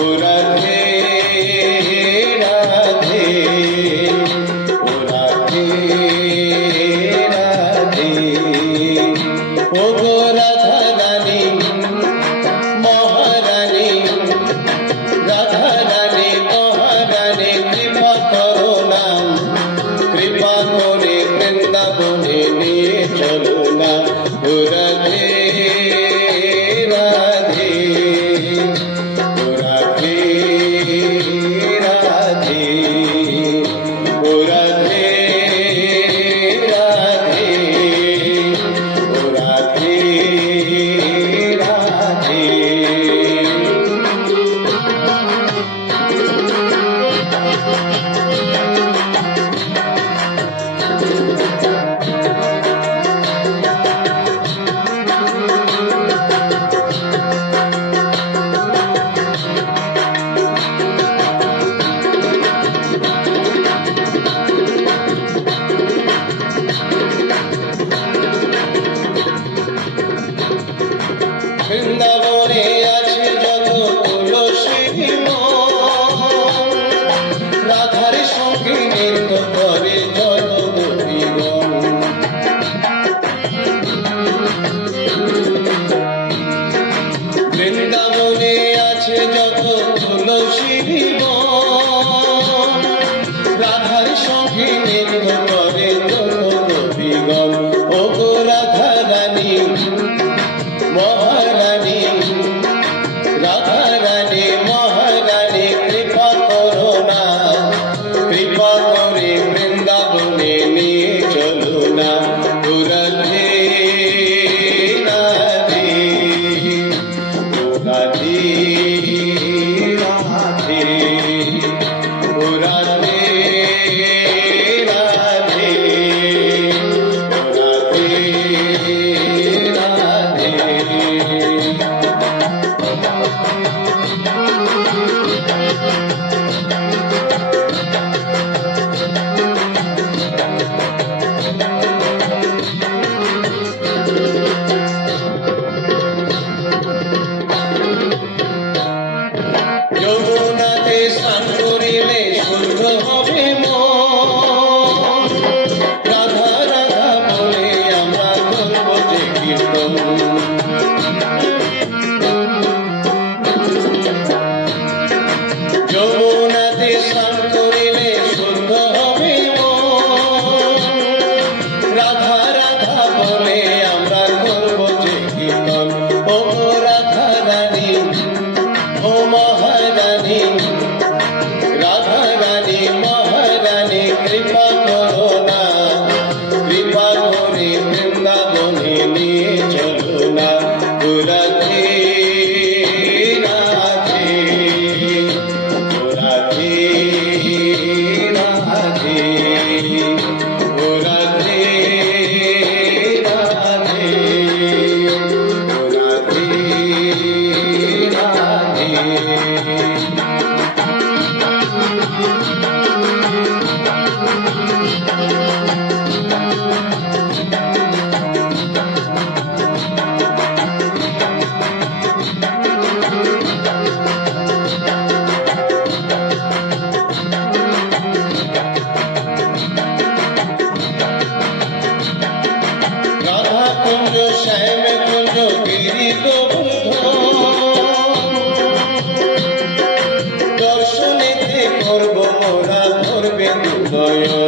ও রাধে রাধে, ও রাধে রাধে, ও গো রাধা রানী মহারানী, রাধা রানী মহারানী, কৃপা করো না, কৃপা করে বৃন্দাবনে নিয়ে চলো না। ও রাধে রাধে, ও রাধে রাধে, ও রাধে রাধে, ও রাধে রাধে। বৃন্দাবনে আছে যত তুলসী বন, রাধার সঙ্গে নৃত্য করে যত গোপীগণ। বৃন্দাবনে আছে যত তুলসী বন, রাধার সঙ্গে নৃত্য করে যত গোপীগণ। ও গো রাধা রানী মহারানী, রাধা রানী মহারানী, কৃপা করো না, কৃপা করে বৃন্দাবনে নিয়ে চলো না। ও রাধে রাধে, ও রাধে রাধে, ও রাধে রাধে, ও রাধে রাধে। যমুনাতে স্নান করিলে শুদ্ধ হবে মন, রাধা রাধা বলে আমরা করব যে কীর্তন। যমুনাতে স্নান করিলে শুদ্ধ হবে মন, রাধা রাধা বলে আমরা করব যে কীর্তন। ও রাধা রানী ও মহারানী, রাধা রানী মহারানী, কৃপা করো না, কৃপা করে বৃন্দাবনে নিয়ে চলো না। ও রাধে রাধে, ও রাধে রাধে, ও রাধে রাধে, ও রাধে রাধে। রাধা কুঞ্জ শ্যাম কুঞ্জ গিরি গোবর্ধন, দর্শনেতে করব মোরা ধরবে দুনয়ন।